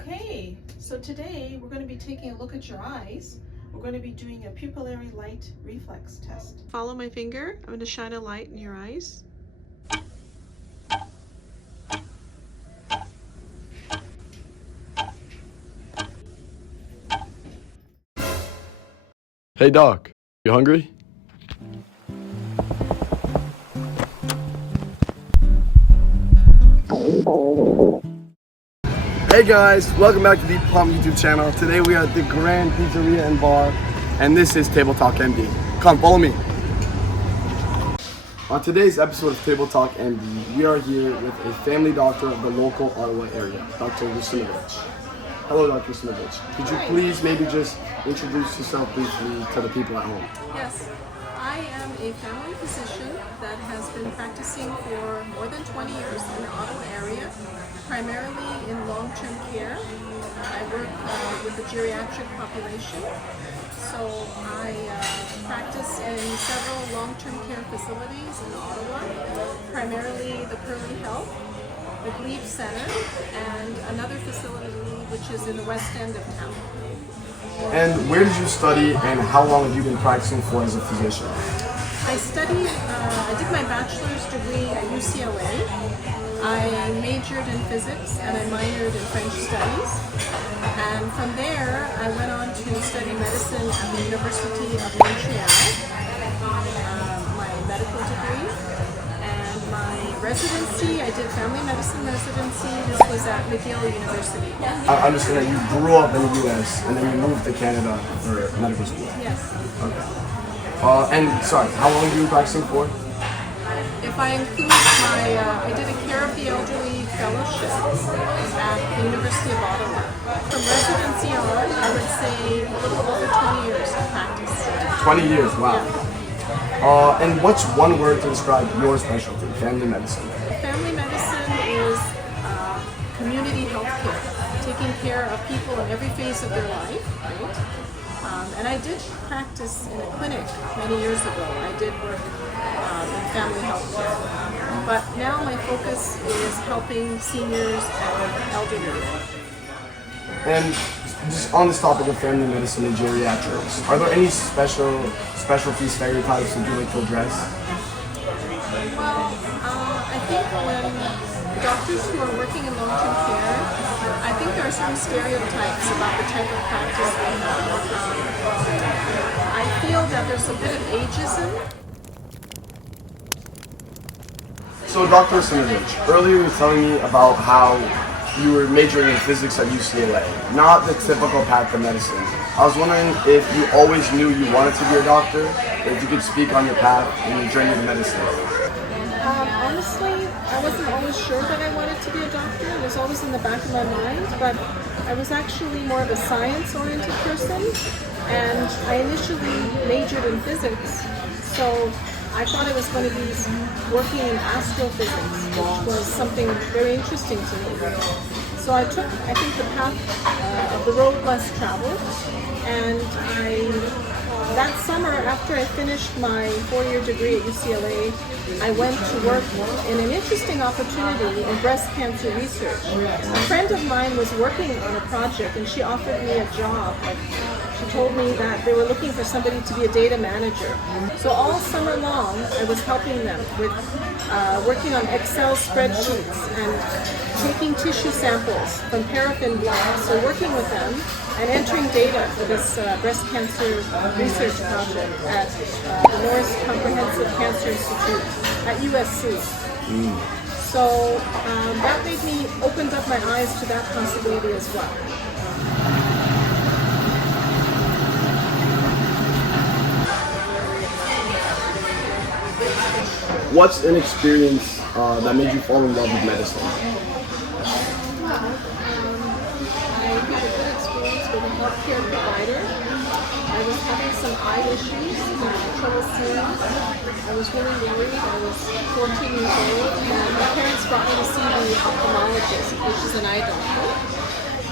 Okay, so today we're going to be taking a look at your eyes. We're going to be doing a pupillary light reflex test. Follow my finger. I'm going to shine a light in your eyes. Hey Doc, you hungry? Hey guys, welcome back to the Pump YouTube channel. Today we are at the Grand Pizzeria and Bar, and this is Table Talk MD. Come, follow me. On today's episode of Table Talk MD, we are here with a family doctor of the local Ottawa area, Dr. Rusimovic. Hello, Dr. Rusimovic. Could you please maybe just introduce yourself briefly to the people at home? Yes, I am a family physician that has been practicing for more than 20 years in the Ottawa area, primarily in long-term care. I work with the geriatric population, so I practice in several long-term care facilities in Ottawa, primarily the Pearly Health, the Glebe Center, and another facility which is in the west end of town. And where did you study and how long have you been practicing for as a physician? I did my bachelor's degree at UCLA. I majored in physics and I minored in French studies. And from there, I went on to study medicine at the University of Montreal, my medical degree. And my residency, I did family medicine residency. This was at McGill University. I understand that you grew up in the U.S. and then you moved to Canada for medical school. Yes. Okay. And sorry, how long have you been practicing for? If I include I did a care of the elderly fellowship at the University of Ottawa. From residency on, I would say a little over 20 years of practice. 20 years, wow. Yeah. And what's one word to describe your specialty, family medicine? Family medicine is community health care, taking care of people in every phase of their life, right? And I did practice in a clinic many years ago. I did work in family health care. But now my focus is helping seniors and elderly. And just on this topic of family medicine and geriatrics, are there any specialty stereotypes that you like to address? Well, I think when doctors who are working in long-term care, I think there are certain stereotypes about the type of practice they have. I feel that there's a bit of ageism. So Dr. Rusimovic, earlier you were telling me about how you were majoring in physics at UCLA, not the typical path to medicine. I was wondering if you always knew you wanted to be a doctor, if you could speak on your path and your journey to medicine. Honestly, I wasn't always sure that I wanted to be a doctor. It was always in the back of my mind, but I was actually more of a science-oriented person, and I initially majored in physics, so I thought I was going to be working in astrophysics, which was something very interesting to me. So I took, I think, the path of the road less traveled, and that summer, after I finished my 4-year degree at UCLA, I went to work in an interesting opportunity in breast cancer research. A friend of mine was working on a project and she offered me a job. She told me that they were looking for somebody to be a data manager. So all summer long, I was helping them with working on Excel spreadsheets and taking tissue samples from paraffin blood. So working with them and entering data for this breast cancer research project at the Norris Comprehensive Cancer Institute at USC. So that made me, opened up my eyes to that possibility as well. What's an experience that made you fall in love with medicine? I had a good experience with a healthcare provider. I was having some eye issues, trouble seeing. I was really worried. I was 14 years old, and my parents brought me to see the ophthalmologist, which is an eye doctor.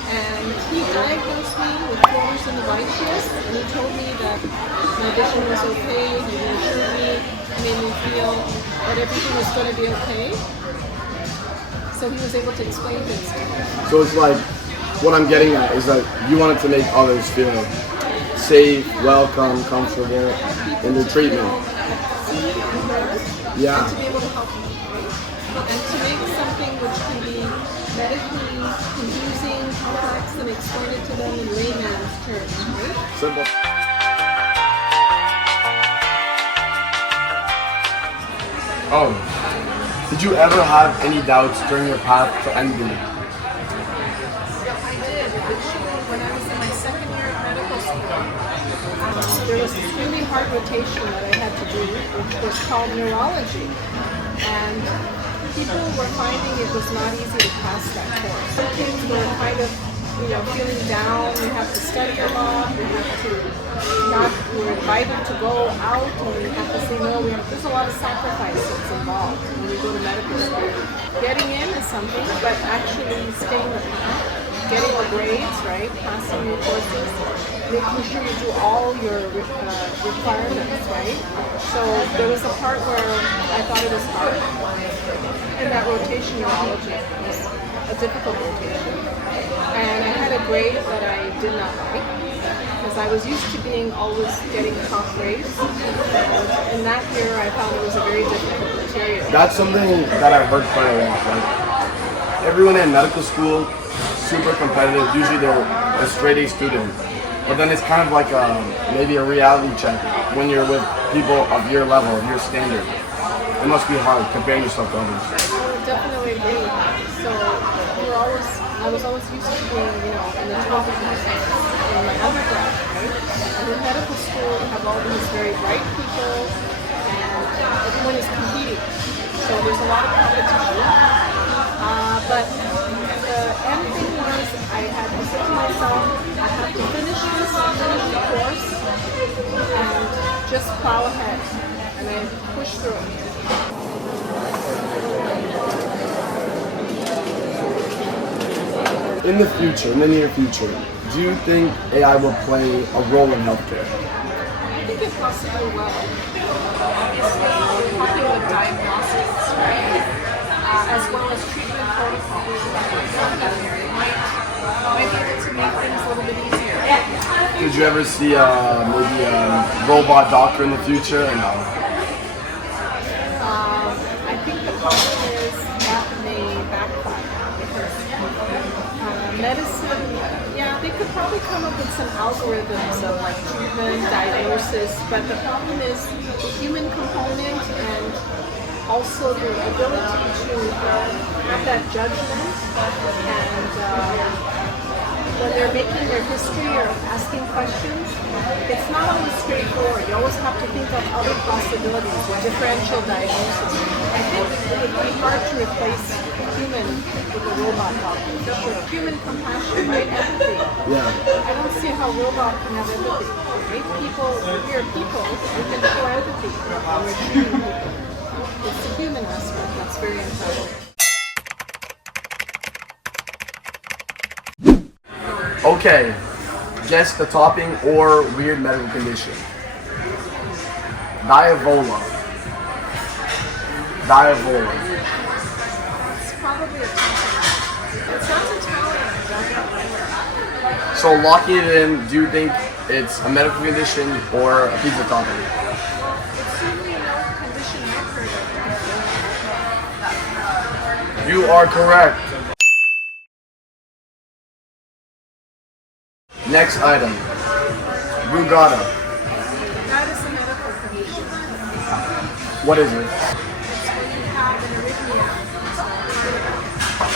And he diagnosed me with tumors in the vitreous, and he told me that my vision was okay. He reassured me, made me feel that everything was going to be okay. So he was able to explain things to me. So it's like what I'm getting at is that you wanted to make others feel safe, welcome, comfortable in their treatment. Yeah. And to be able to help them, right? And to make something which can be medically confusing, complex, and explain it to them in layman's terms, right? Simple. Oh, did you ever have any doubts during your path to MD? I did. Actually, when I was in my second year of medical school, there was this really hard rotation that I had to do, which was called neurology. And people were finding it was not easy to pass that course. Some kids were kind of, feeling down. You have to study a lot. You have to we're invited to go out, and we have to say no. There's a lot of sacrifice that's involved when you go to medical school. Getting in is something, but actually staying the path, getting the grades, right, passing your courses, making sure you do all your requirements, right? So there was a part where I thought it was hard, and that rotation neurology was a difficult rotation. And I had a grade that I did not like, because I was used to being always getting top grades. And in that year, I found it was a very difficult material. That's something that I've heard quite a lot. Like, everyone in medical school, super competitive. Usually they're a straight A student. But then it's kind of like maybe a reality check when you're with people of your level, of your standard. It must be hard comparing yourself to others. I definitely agree with that. So I was always used to being, in the top of my class in my undergrad, right? And in medical school, you have all these very bright people, and everyone is competing. So there's a lot of competition. But the end thing was I had to say to myself, I have to finish this, finish the course, and just plow ahead. And I push through it. In the future, in the near future, do you think AI will play a role in healthcare? I think it possibly will. Obviously, we're helping with diagnostics, right? As well as treatment protocols. It might be able to make things a little bit easier. Could you ever see maybe a robot doctor in the future? Or no? I think the problem is that may backfire, because medicine, they could probably come up with some algorithms of like treatment, diagnosis, but the problem is the human component and also the ability to have that judgment, and when they're making their history or asking questions, it's not always straightforward. You always have to think of other possibilities, like differential diagnosis. I think it would be hard to replace human with a robot doctor. For sure. Human compassion, right? Empathy. Yeah. I don't see how robot can have empathy. Right? People, we are people, we can show empathy when we're treating people. It's the human aspect that's very important. Okay, guess the topping or weird medical condition. Diavola. It's probably a topping. It sounds Italian. So locking it in, do you think it's a medical condition or a pizza topping? It's certainly a medical condition I've heard of. You are correct. Next item, Rugata. That is a medical condition. What is it? It's when you have an arrhythmia.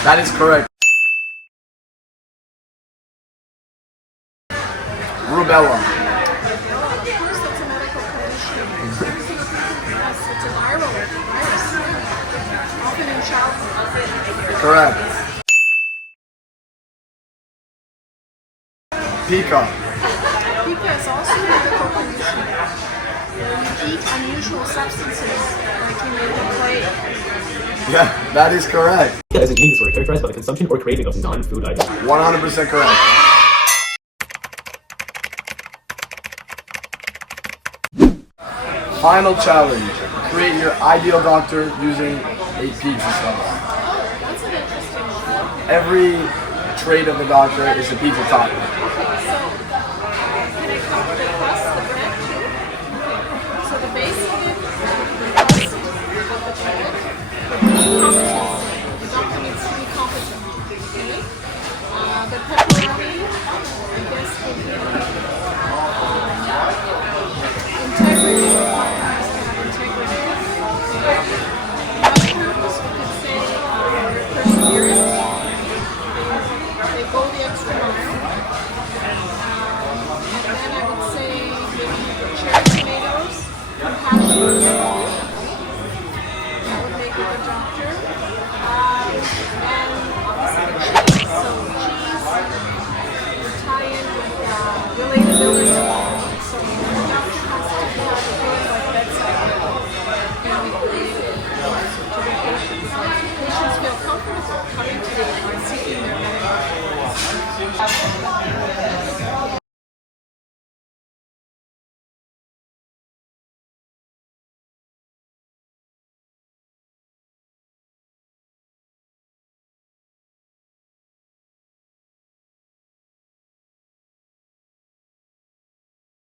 That is correct. Rubella. Of course, that's a medical condition. Yes, it's a viral virus, often in childhood. Correct. Pica. Pica is also a medical condition. When you eat unusual substances, like you make a plague. Yeah, that is correct. As an eating disorder characterized by the consumption or craving of non-food items. 100% correct. Final challenge. Create your ideal doctor using a pizza sauce. That's an interesting one. Every trade of the doctor is the pizza topping. Okay, so can I count the crust, the bread too? Okay. So the base of it, the crust of the bread, competency. The doctor needs to be competent. Okay? The pepperoni, I guess, would be integrity. The doctor has to have integrity. Mushrooms, we could say, perseverance. They go the extra mile. And then I would say maybe cherry tomatoes, compassion.